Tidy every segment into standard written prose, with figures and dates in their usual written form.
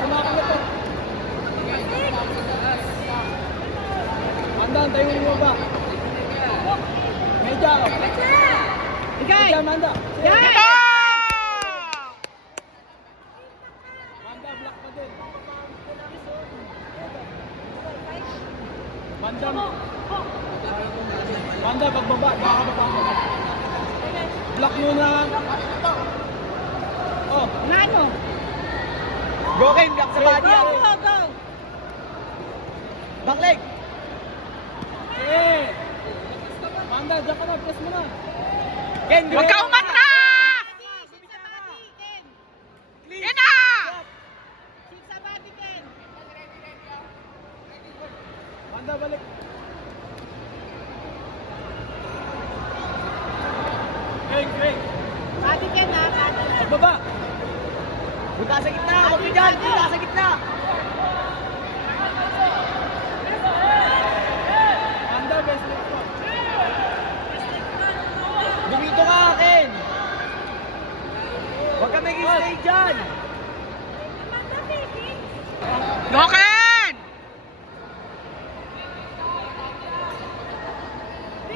Kumakalat to. Andan, tayo mo ba? Medya. Igay! Manda. Igay! Manda, block pa din. Manda. Manda, pagbaba. Baka mababa. Block muna. Oh. Nano? Go, Ken. Block sa body. Go, go, go! Back leg. Manda, dyan ka na. Press mo na. Ken, Huwag ka umatras! Yan na! Sit sa body, Ken! Manda, balik. Greg. Body, Ken, ha? Body. Pagbaba. Punta sa gitna. Huwag ka dyan. Punta sa gitna. Manda, best leg ko. Dumito ka, Ken. Huwag ka mag-stay dyan. Go, Ken!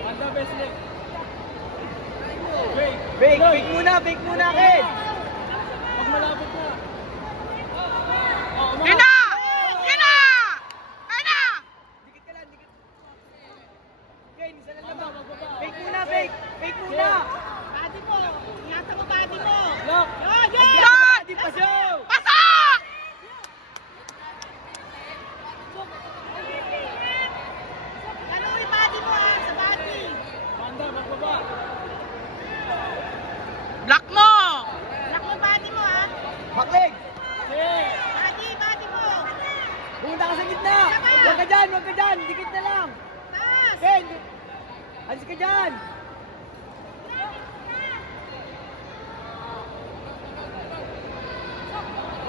Manda, best leg. Fake muna, Ken. Pag malapit na. Oh, Yan na! Yan na! Yan na! Dikit ka lang, dikit. Ken, isa lang Manda, naman. pagbaba. Fake muna, fake. Fake muna. Body mo! Ingatan mo body mo! Lock. Yo! Yan! Di pa show. Pasok! Ano yung body mo, ha? Sa body! Manda, pagbaba. Block mo! Lock mo body mo, ha? Back leg. Body mo! Pumunta ka sa gitna. Huwag ka dyan. Dikit na lang. Taas! Ken, alis ka dyan.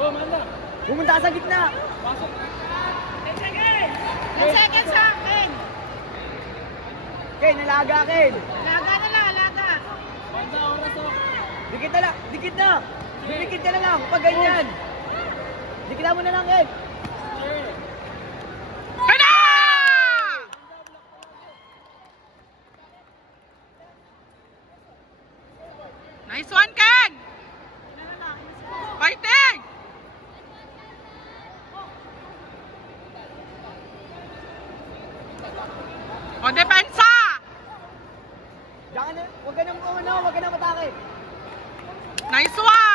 Oh, Manda. Pumunta ka sa gitna. Pasok. 10 seconds, ha? Ken! Ken, nalaga, Ken. Laga na lang, laga! Manda, oras oh. Dikit na lang. Dikit na. Dikit ka na lang. Pag ganyan. Dikit mo na lang, Ken. Yan na! Nice one, Ken! Fighting! O, depensa! Diyan ka na. Huwag ka nang matake. Nice one!